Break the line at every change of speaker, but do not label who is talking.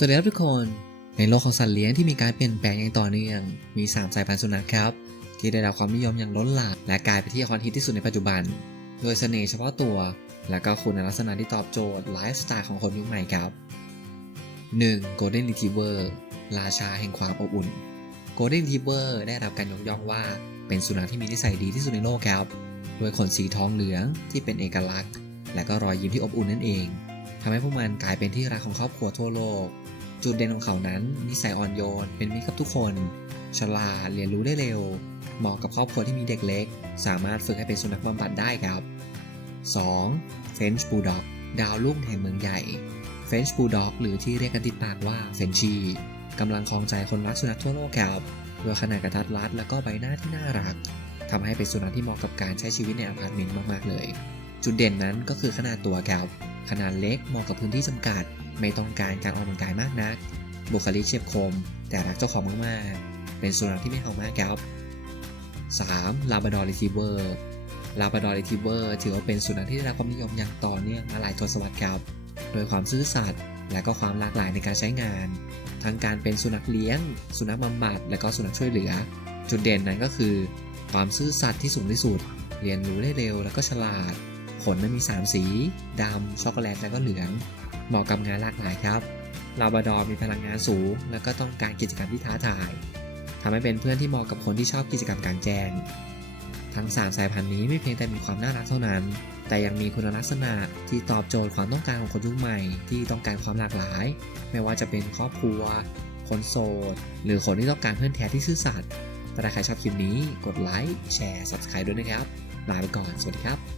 สวัสดีครับทุกคน ในโลกของสัตว์เลี้ยงที่มีการเปลี่ยนแปลงอย่างต่อเนื่อง มี 3 สายพันธุ์สุนัขครับ ที่ได้รับความนิยมอย่างล้นหลามและกลายเป็นที่ฮอตฮิตที่สุดในปัจจุบัน โดยเสน่ห์เฉพาะตัว และก็คุณลักษณะที่ตอบโจทย์ไลฟ์สไตล์ของคนยุคใหม่ครับ 1. Golden Retriever ราชาแห่งความอบอุ่น Golden Retriever ได้รับการยกย่องว่าเป็นสุนัขที่มีนิสัยดีที่สุดในโลกครับ ด้วยขนสีทองเหลืองที่เป็นเอกลักษณ์ และก็รอยยิ้มที่อบอุ่นนั่นเอง ทำให้พวกมันกลายเป็นที่รักของครอบครัวทั่วโลก จุดเด่นของเขานั้นนิสัยอ่อนโยน เป็นมิตรกับทุกคน ฉลาดเรียนรู้ได้เร็ว เหมาะกับครอบครัวที่มีเด็กเล็ก สามารถฝึกให้เป็นสุนัขบำบัดได้ครับ 2. French Bulldog ดาวรุ่งแห่งเมืองใหญ่ French Bulldog หรือที่เรียกกันติดปากว่า Frenchie กำลังครองใจคนรักสุนัขทั่วโลกครับด้วยขนาดกระทัดรัดและก็ใบหน้าที่น่ารักทำให้เป็นสุนัขที่เหมาะกับการใช้ชีวิตในอพาร์ตเมนต์มาก ๆ เลย จุดเด่นนั้นก็คือขนาดตัวครับ ขนาดเล็กเหมาะกับพื้นที่จำกัด ไม่ต้องการการออกกำลังกายมากนัก บุคลิกเฉียบคม แต่รักเจ้าของมากๆ เป็นสุนัขที่ไม่เห่ามากครับ 3. Labrador Retriever Labrador Retriever ถือว่าเป็นสุนัขที่ได้รับความนิยมอย่างต่อเนื่องมาหลายทศวรรษครับ โดยความซื่อสัตย์และก็ความหลากหลายในการใช้งาน ทั้งการเป็นสุนัขเลี้ยง สุนัขบำบัด และก็สุนัขช่วยเหลือ จุดเด่นนั้นก็คือ ความซื่อสัตย์ที่สูงที่สุด เรียนรู้ได้เร็วและก็ฉลาด ขนนั้นมี 3 สีดำช็อกโกแลตและก็เหลืองเหมาะกับงานหลากหลายครับลาบราดอร์มีพลังงานสูง และก็ต้องการกิจกรรมที่ท้าทายทำให้เป็นเพื่อนที่เหมาะกับคนที่ชอบกิจกรรมกลางแจ้งทั้ง 3 สายพันธุ์นี้ไม่เพียงแต่มีความน่ารักเท่านั้น แต่ยังมีคุณลักษณะที่ตอบโจทย์ความต้องการของคนยุคใหม่ที่ต้องการความหลากหลาย ไม่ว่าจะเป็นครอบครัว คนโสด หรือคนที่ต้องการเพื่อนแท้ที่ซื่อสัตย์ถ้าใครชอบคลิปนี้ กดไลค์ แชร์ Subscribe ด้วยนะครับ ลาไปก่อน สวัสดีครับ